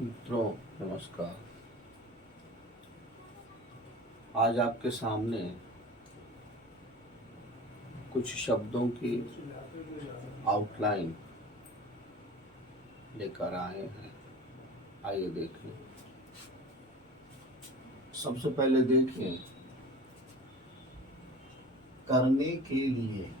मित्रों नमस्कार। आज आपके सामने कुछ शब्दों की आउटलाइन लेकर आए हैं। आइए देखें। सबसे पहले देखें, करने के लिए।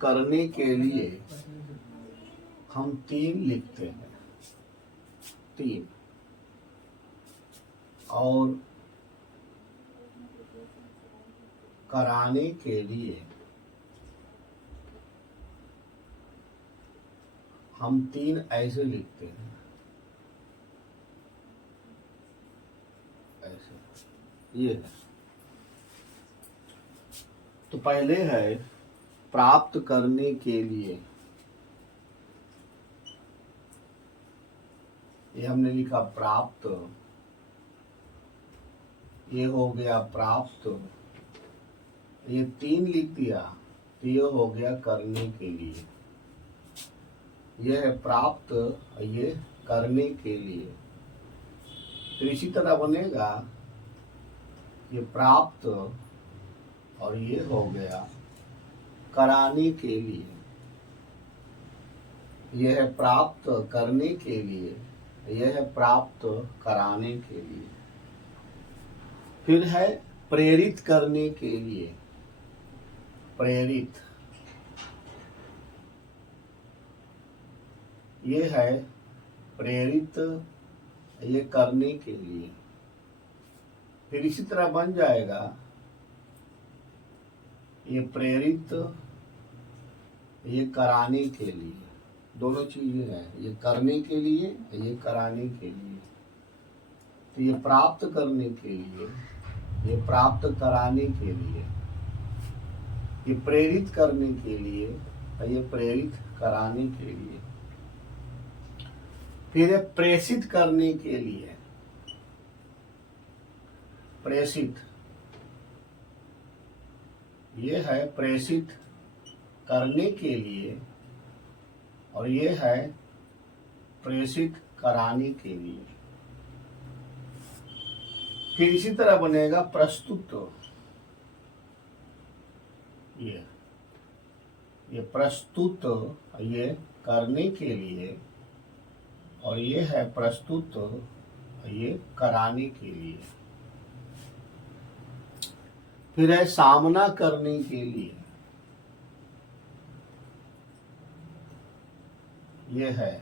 करने के लिए हम 3 लिखते हैं, 3। और कराने के लिए हम 3 ऐसे लिखते हैं, ऐसे। ये है। तो पहले है प्राप्त करने के लिए। ये हमने लिखा प्राप्त, ये हो गया प्राप्त, ये 3 लिख दिया तो ये हो गया करने के लिए। ये है प्राप्त, ये करने के लिए। तो इसी तरह बनेगा ये प्राप्त और ये हो गया कराने के लिए। यह है प्राप्त करने के लिए, यह है प्राप्त कराने के लिए। फिर है प्रेरित करने के लिए। प्रेरित, ये है प्रेरित, ये करने के लिए। फिर इसी तरह बन जाएगा ये प्रेरित, ये कराने के लिए। दोनों चीजें हैं, ये करने के लिए, ये कराने के लिए। तो ये प्राप्त करने के लिए, ये प्राप्त कराने के लिए, ये प्रेरित करने के लिए, ये प्रेरित कराने के लिए। फिर है प्रेषित करने के लिए। प्रेषित, ये है प्रेषित करने के लिए और ये है प्रेषित कराने के लिए। फिर इसी तरह बनेगा प्रस्तुत। ये प्रस्तुत, ये करने के लिए और ये है प्रस्तुत, ये कराने के लिए। फिर है सामना करने के लिए। ये है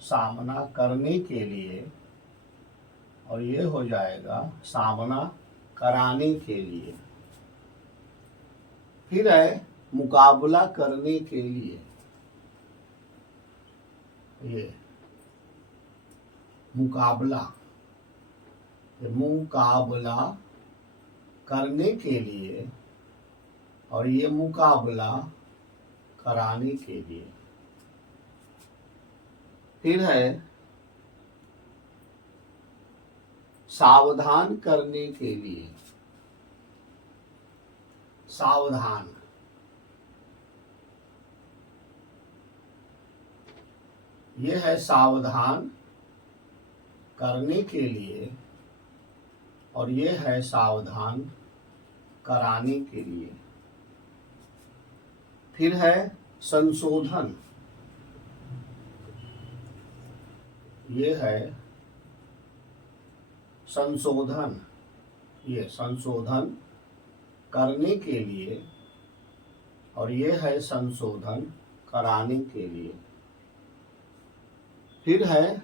सामना करने के लिए और ये हो जाएगा सामना कराने के लिए। फिर है मुकाबला करने के लिए। ये मुकाबला, ये मुकाबला करने के लिए और ये मुकाबला कराने के लिए। फिर है सावधान करने के लिए। सावधान, ये है सावधान करने के लिए और ये है सावधान कराने के लिए। फिर है संशोधन, ये है संशोधन, ये संशोधन करने के लिए और ये है संशोधन कराने के लिए। फिर है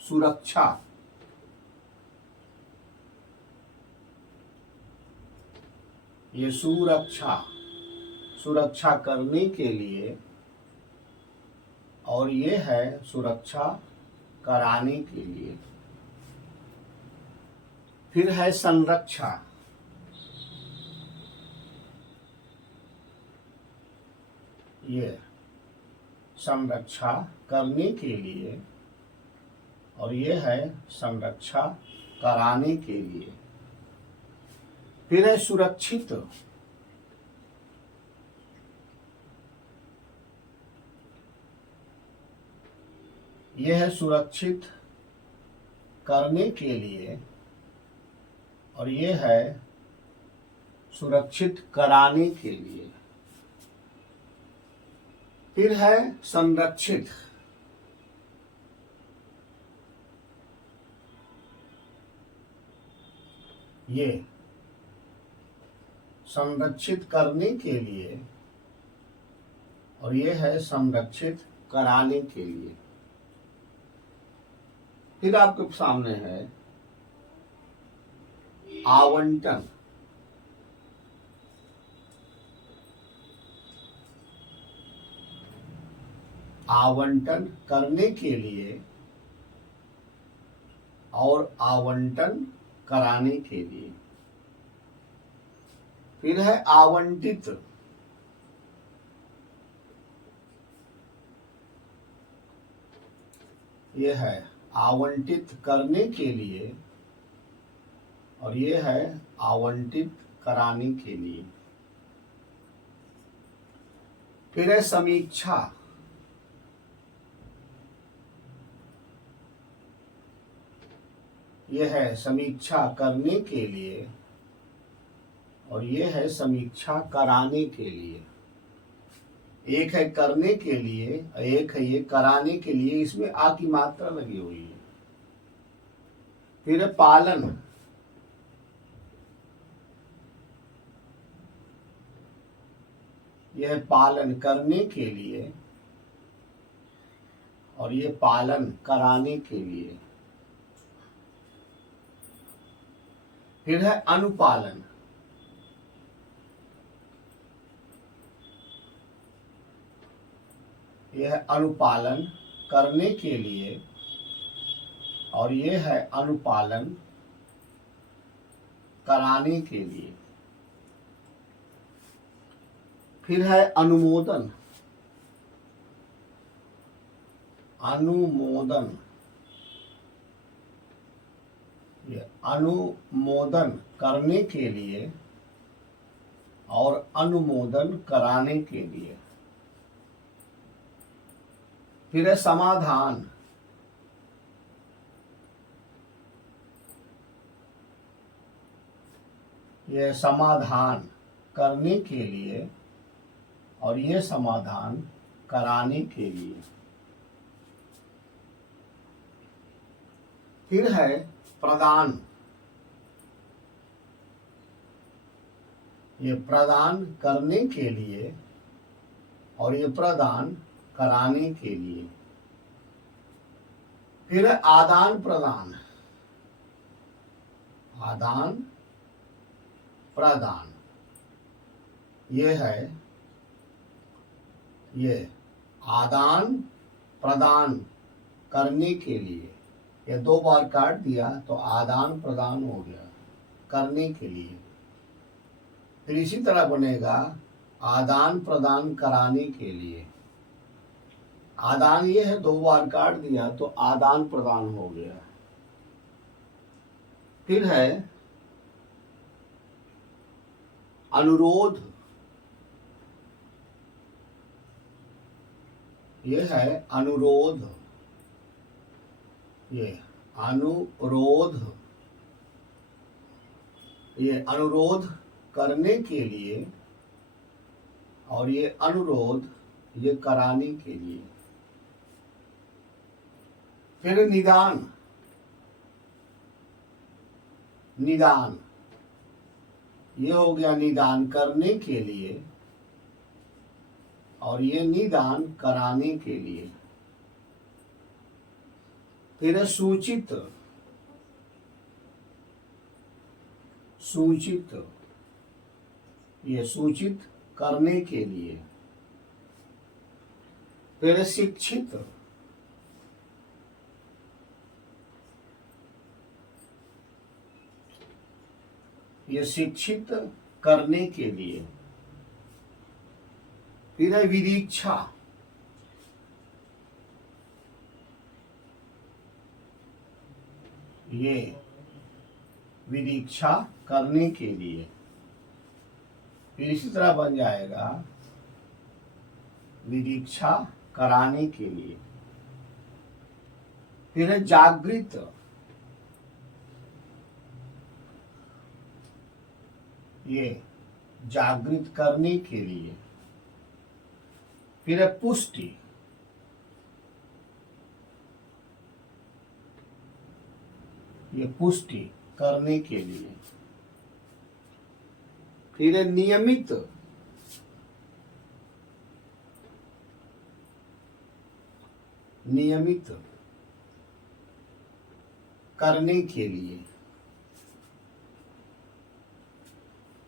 सुरक्षा, ये सुरक्षा, सुरक्षा करने के लिए और ये है सुरक्षा कराने के लिए। फिर है संरक्षा, ये संरक्षा करने के लिए, और ये है संरक्षा कराने के लिए। फिर है सुरक्षित, यह है सुरक्षित करने के लिए, और ये है सुरक्षित कराने के लिए। फिर है संरक्षित, ये संरक्षित करने के लिए, और ये है संरक्षित कराने के लिए। फिर आपके सामने है आवंटन, आवंटन करने के लिए और आवंटन कराने के लिए। फिर है आवंटित, यह है आवंटित करने के लिए, और यह है आवंटित कराने के लिए। फिर है समीक्षा, यह है समीक्षा करने के लिए, और यह है समीक्षा कराने के लिए। एक है करने के लिए, एक है ये कराने के लिए, इसमें आ की मात्रा लगी हुई है। फिर है पालन, यह पालन करने के लिए, और ये पालन कराने के लिए। फिर है अनुपालन, यह अनुपालन करने के लिए, और यह है अनुपालन कराने के लिए। फिर है अनुमोदन, अनुमोदन, ये अनुमोदन करने के लिए और अनुमोदन कराने के लिए। फिर है समाधान, यह समाधान करने के लिए, और यह समाधान कराने के लिए। फिर है प्रदान, ये प्रदान करने के लिए, और ये प्रदान कराने के लिए। फिर है आदान प्रदान, आदान प्रदान, ये है ये आदान प्रदान करने के लिए। ये दो बार काट दिया तो आदान प्रदान हो गया करने के लिए। फिर इसी तरह बनेगा आदान प्रदान कराने के लिए। आदान ये है, दो बार काट दिया तो आदान प्रदान हो गया। फिर है अनुरोध, ये है अनुरोध, ये अनुरोध, ये अनुरोध करने के लिए, और ये अनुरोध ये कराने के लिए। फिर निदान, निदान ये हो गया निदान करने के लिए, और ये निदान कराने के लिए। फिर सूचित, सूचित ये सूचित करने के लिए। फिर शिक्षित, ये शिक्षित करने के लिए। फिर है विदीक्षा, ये विदीक्षा करने के लिए। फिर इसी तरह बन जाएगा विदीक्षा कराने के लिए। फिर है जागृत, ये जागृत करने के लिए। फिर है पुष्टि, ये पुष्टि करने के लिए। फिर है नियमित, नियमित करने के लिए।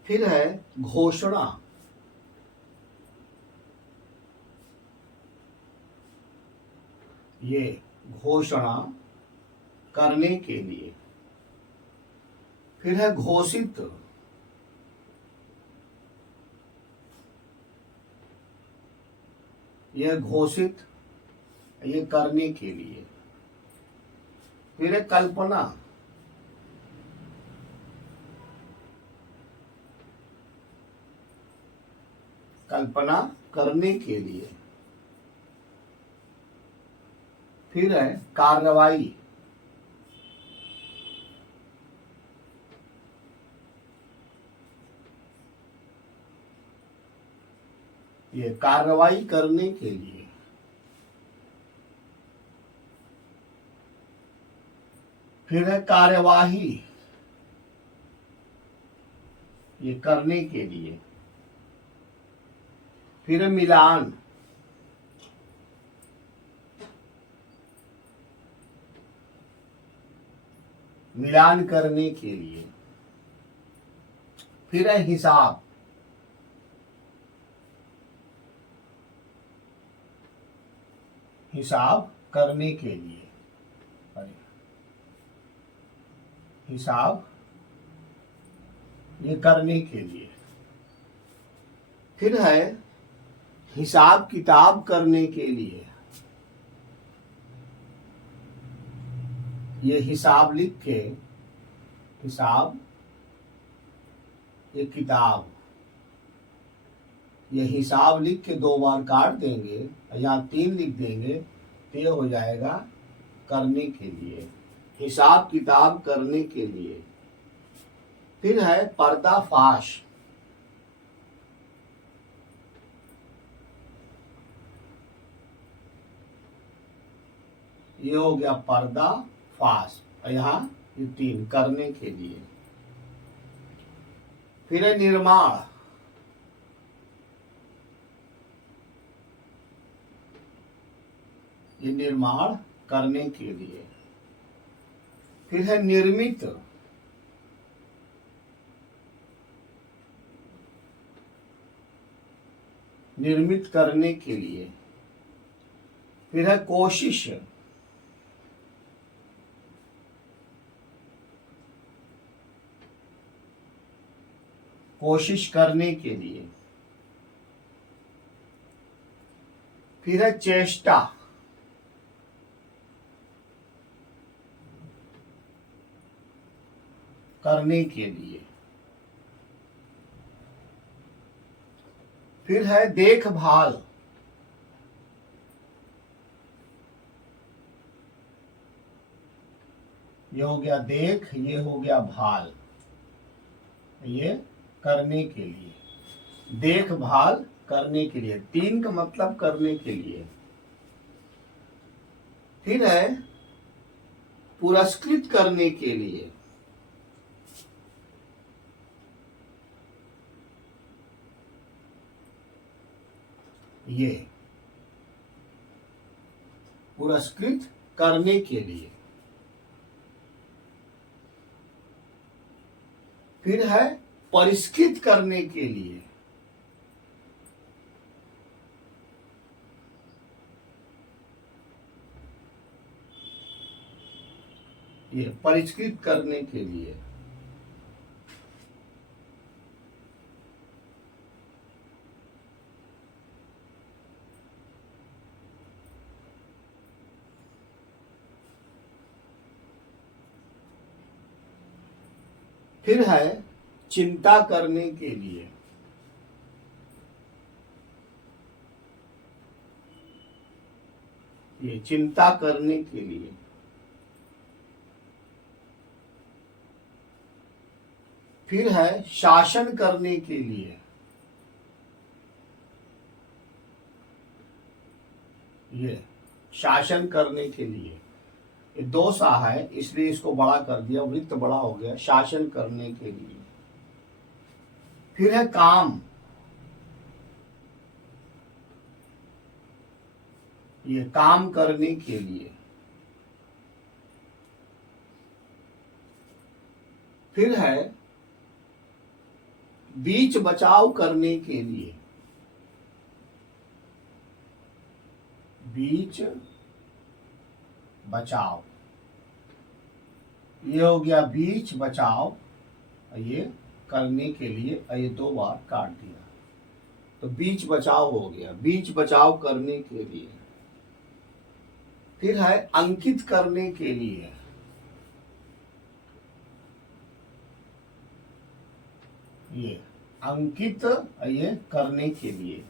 फिर है घोषणा, ये घोषणा करने के लिए। फिर है घोषित, यह घोषित, ये करने के लिए। फिर है कल्पना, कल्पना करने के लिए। फिर है कार्रवाई, ये कार्रवाई करने के लिए। फिर है कार्यवाही, ये करने के लिए। फिर है मिलान, मिलान करने के लिए। फिर है हिसाब, हिसाब करने के लिए। हिसाब, ये करने के लिए। फिर है हिसाब किताब करने के लिए, ये हिसाब लिख के, हिसाब, ये किताब, ये हिसाब लिख के 2 बार काट देंगे, यहाँ 3 लिख देंगे तो ये हो जाएगा करने के लिए, हिसाब किताब करने के लिए। फिर है पर्दाफाश, ये हो गया पर्दाफाश, और यहाँ ये 3 करने के लिए। फिर है निर्माण, ये निर्माण करने के लिए। फिर है निर्मित, निर्मित करने के लिए। फिर है कोशिश, कोशिश करने के लिए। फिर है चेष्टा, करने के लिए। फिर है देखभाल, ये हो गया देख, ये हो गया भाल, ये करने के लिए, देखभाल करने के लिए। 3 का मतलब करने के लिए। फिर है पुरस्कृत करने के लिए, ये पुरस्कृत करने के लिए। फिर है परिष्कृत करने के लिए, ये परिष्कृत करने के लिए। फिर है चिंता करने के लिए, ये चिंता करने के लिए। फिर है शासन करने के लिए, ये शासन करने के लिए। ये दो सा है इसलिए इसको बड़ा कर दिया, वृत्त बड़ा हो गया, शासन करने के लिए। फिर है काम, ये काम करने के लिए। फिर है बीच बचाव करने के लिए, बीच बचाव, ये हो गया बीच बचाव, ये करने के लिए। ये दो बार काट दिया तो बीच बचाव हो गया, बीच बचाव करने के लिए। फिर है अंकित करने के लिए, ये अंकित, ये करने के लिए।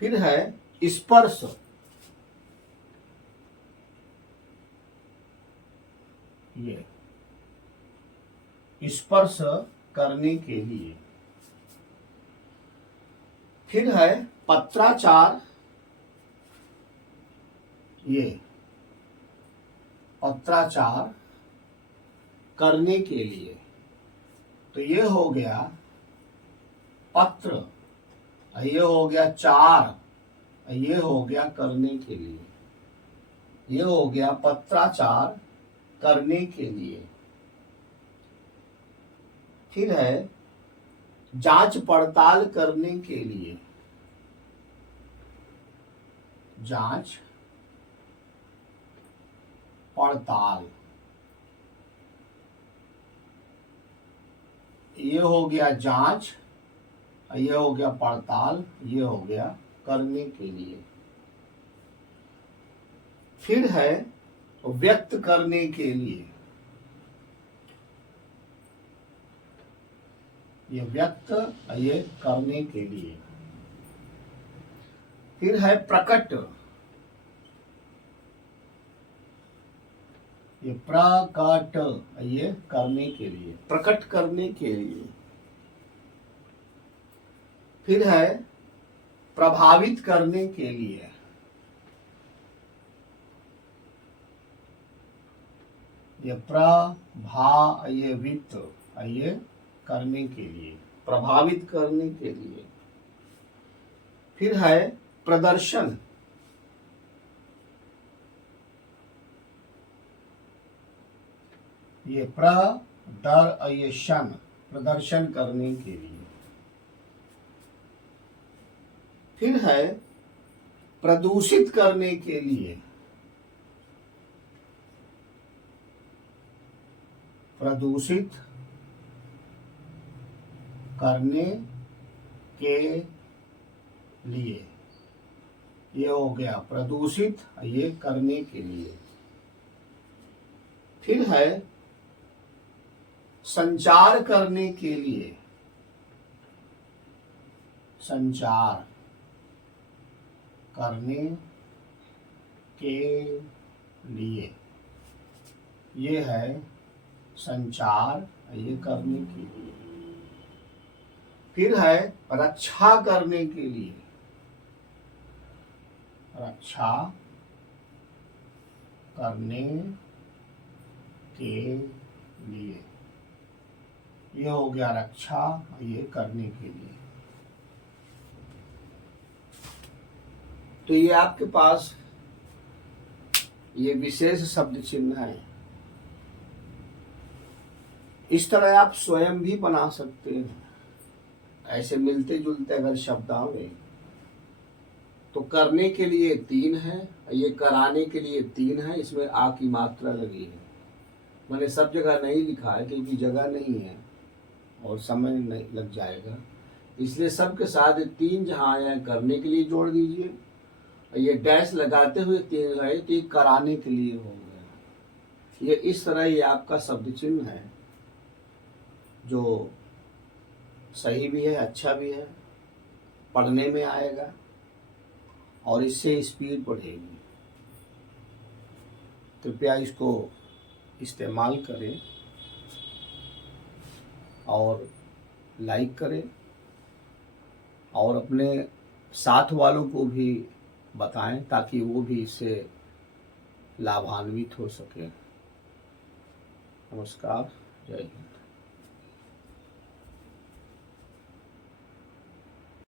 फिर है स्पर्श, ये स्पर्श करने के लिए। फिर है पत्राचार, ये पत्राचार करने के लिए। तो ये हो गया पत्र, ये हो गया चार, ये हो गया करने के लिए। ये हो गया पत्राचार करने के लिए। फिर है जांच पड़ताल करने के लिए, जांच पड़ताल, ये हो गया जांच, ये हो गया पड़ताल, ये हो गया करने के लिए। फिर है व्यक्त करने के लिए, ये व्यक्त, ये करने के लिए। फिर है प्रकट, ये प्रकट, ये करने के लिए, प्रकट करने के लिए। फिर है प्रभावित करने के लिए, ये प्रभा, ये वित्त, ये करने के लिए, प्रभावित करने के लिए। फिर है प्रदर्शन, ये प्रदर्शन, प्रदर्शन करने के लिए। फिर है प्रदूषित करने के लिए, प्रदूषित करने के लिए, ये हो गया प्रदूषित, ये करने के लिए। फिर है संचार करने के लिए, संचार करने के लिए, ये है संचार, ये करने के लिए। फिर है रक्षा करने के लिए, रक्षा करने के लिए, ये हो गया रक्षा, ये करने के लिए। तो ये आपके पास ये विशेष शब्द चिन्ह है। इस तरह आप स्वयं भी बना सकते हैं। ऐसे मिलते जुलते अगर शब्द आवे तो करने के लिए 3 है, ये कराने के लिए 3 है, इसमें आ की मात्रा लगी है। मैंने सब जगह नहीं लिखा है क्योंकि जगह नहीं है और समय नहीं लग जाएगा, इसलिए सबके साथ 3 जहाँ आया है करने के लिए जोड़ दीजिए। ये डैश लगाते हुए 3 गए तो ये कराने के लिए हो गया। ये इस तरह ये आपका शब्द चिन्ह है जो सही भी है, अच्छा भी है, पढ़ने में आएगा और इससे स्पीड बढ़ेगी। कृपया इसको इस्तेमाल करें और लाइक करें और अपने साथ वालों को भी बताएं ताकि वो भी इससे लाभान्वित हो सके। नमस्कार, जय हिंद।